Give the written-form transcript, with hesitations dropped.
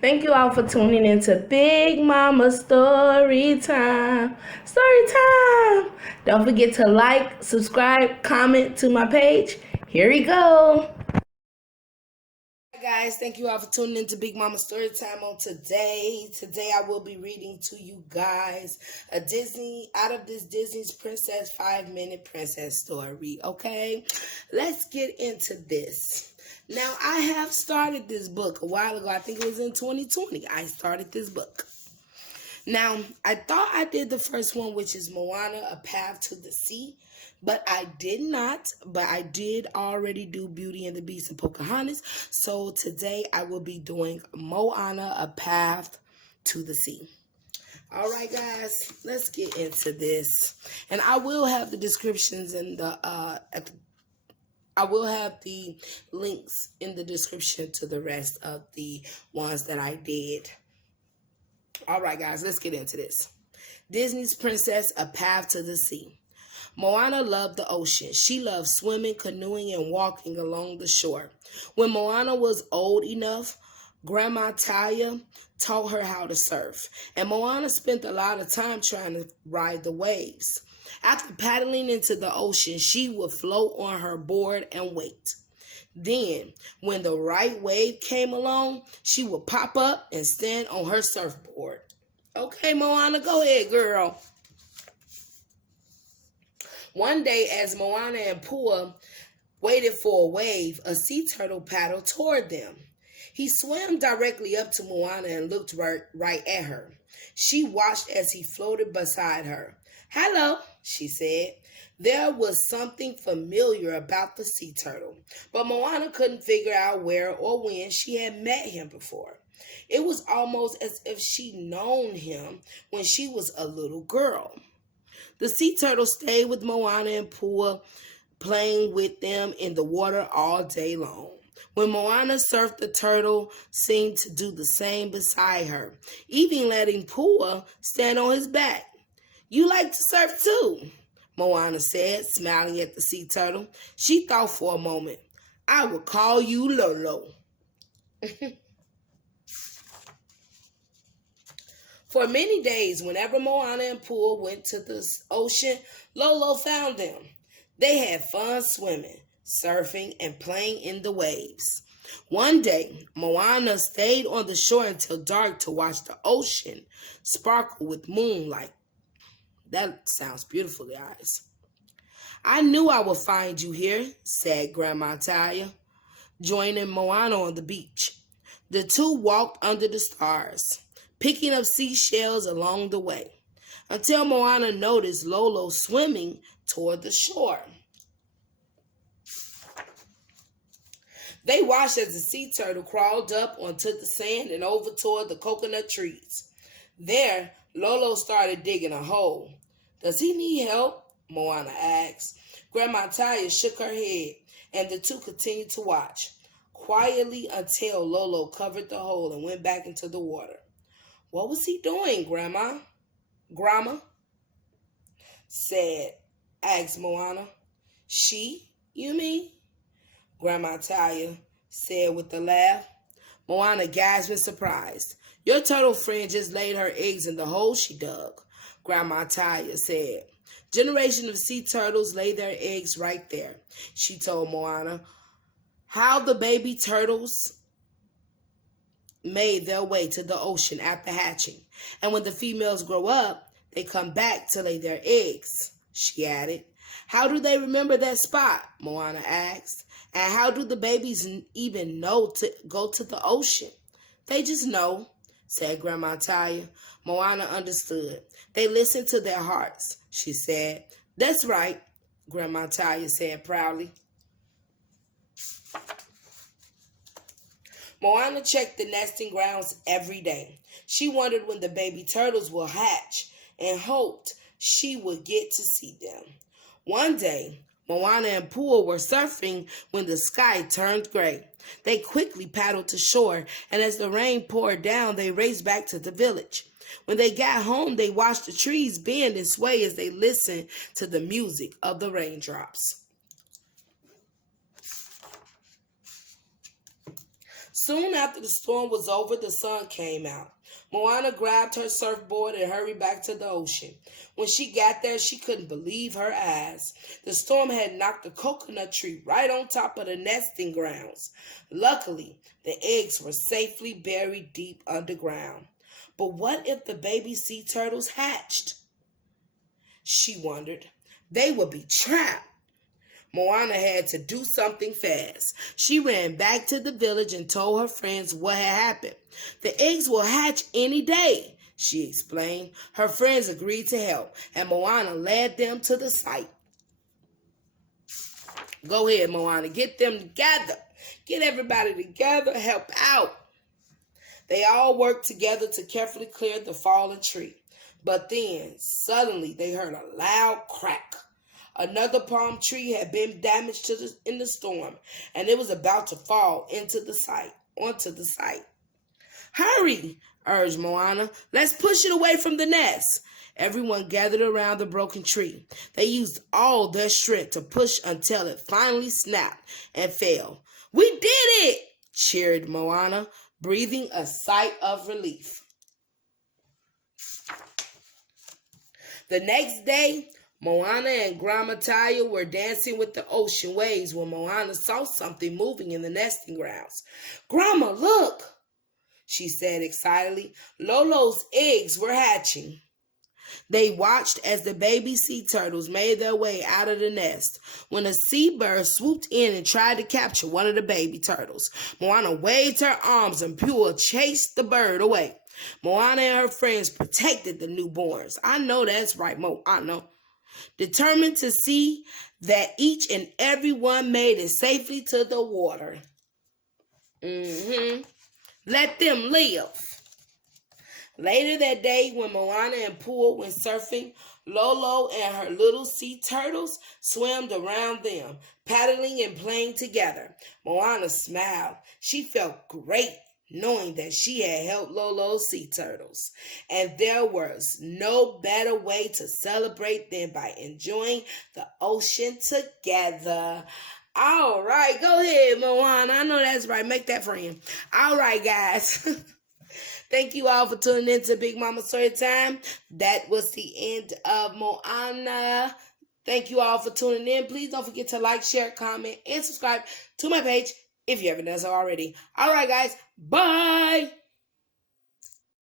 Thank you all for tuning into Big Mama Story Time. Story Time. Don't forget to like, subscribe, comment to my page. Here we go. Hi guys, thank you all for tuning into Big Mama Story Time on today. Today I will be reading to you guys a out of this Disney's Princess 5-minute princess story. Okay, let's get into this. Now I have started this book a while ago. I think it was in 2020. I started this book. Now, I thought I did the first one, which is Moana, A Path to the Sea, but I did not. But I did already do Beauty and the Beast and Pocahontas. So today I will be doing Moana, A Path to the Sea. All right, guys, let's get into this. And I will have the descriptions in I will have the links in the description to the rest of the ones that I did. All right, guys, let's get into this. Disney's Princess, A Path to the Sea. Moana loved the ocean. She loved swimming, canoeing, and walking along the shore. When Moana was old enough, Grandma Taya taught her how to surf, and Moana spent a lot of time trying to ride the waves. After paddling into the ocean, she would float on her board and wait. Then, when the right wave came along, she would pop up and stand on her surfboard. Okay, Moana, go ahead, girl. One day, as Moana and Pua waited for a wave, a sea turtle paddled toward them. He swam directly up to Moana and looked right at her. She watched as he floated beside her. "Hello," she said. There was something familiar about the sea turtle, but Moana couldn't figure out where or when she had met him before. It was almost as if she'd known him when she was a little girl. The sea turtle stayed with Moana and Pua, playing with them in the water all day long. When Moana surfed, the turtle seemed to do the same beside her, even letting Pua stand on his back. "You like to surf too," Moana said, smiling at the sea turtle. She thought for a moment. "I will call you Lolo." For many days, whenever Moana and Pua went to the ocean, Lolo found them. They had fun swimming, surfing, and playing in the waves. One day, Moana stayed on the shore until dark to watch the ocean sparkle with moonlight. That sounds beautiful, guys. "I knew I would find you here," said Grandma Taya, joining Moana on the beach. The two walked under the stars, picking up seashells along the way, until Moana noticed Lolo swimming toward the shore. They watched as the sea turtle crawled up onto the sand and over toward the coconut trees. There, Lolo started digging a hole. "Does he need help?" Moana asked. Grandma Taya shook her head, and the two continued to watch, quietly until Lolo covered the hole and went back into the water. "What was he doing, Grandma?" "Grandma?" asked Moana. "She, you mean?" Grandma Taya said with a laugh. Moana gasped in surprise. "Your turtle friend just laid her eggs in the hole she dug," Grandma Taya said. "Generations of sea turtles lay their eggs right there," she told Moana. "How the baby turtles made their way to the ocean after hatching. And when the females grow up, they come back to lay their eggs," she added. "How do they remember that spot?" Moana asked. "And how do the babies even know to go to the ocean?" "They just know," said Grandma Taya. Moana understood. "They listen to their hearts," she said. "That's right," Grandma Taya said proudly. Moana checked the nesting grounds every day. She wondered when the baby turtles will hatch and hoped she would get to see them. One day, Moana and Pua were surfing when the sky turned gray. They quickly paddled to shore, and as the rain poured down, they raced back to the village. When they got home, they watched the trees bend and sway as they listened to the music of the raindrops. Soon after the storm was over, the sun came out. Moana grabbed her surfboard and hurried back to the ocean. When she got there, she couldn't believe her eyes. The storm had knocked a coconut tree right on top of the nesting grounds. Luckily, the eggs were safely buried deep underground. But what if the baby sea turtles hatched? She wondered. They would be trapped. Moana had to do something fast. She ran back to the village and told her friends what had happened. The eggs will hatch any day, she explained. Her friends agreed to help, and Moana led them to the site. Go ahead, Moana. Get them together. Get everybody together. Help out. They all worked together to carefully clear the fallen tree. But then, suddenly, they heard a loud crack. Another palm tree had been damaged in the storm, and it was about to fall onto the site. Hurry, urged Moana. Let's push it away from the nest. Everyone gathered around the broken tree. They used all their strength to push until it finally snapped and fell. We did it, cheered Moana, breathing a sigh of relief. The next day, Moana and Grandma Taya were dancing with the ocean waves when Moana saw something moving in the nesting grounds. Grandma, look, she said excitedly. Lolo's eggs were hatching. They watched as the baby sea turtles made their way out of the nest. When a seabird swooped in and tried to capture one of the baby turtles, Moana waved her arms and Pua chased the bird away. Moana and her friends protected the newborns. I know that's right, Moana. Determined to see that each and every one made it safely to the water. Let them live. Later that day, when Moana and Pua went surfing, Lolo and her little sea turtles swam around them, paddling and playing together. Moana smiled. She felt great knowing that she had helped Lolo's sea turtles. And there was no better way to celebrate than by enjoying the ocean together. All right, go ahead, Moana. I know that's right. Make that friend. All right, guys. Thank you all for tuning in to Big Mama Storytime. That was the end of Moana. Thank you all for tuning in. Please don't forget to like, share, comment, and subscribe to my page if you haven't done so already. All right, guys. Bye.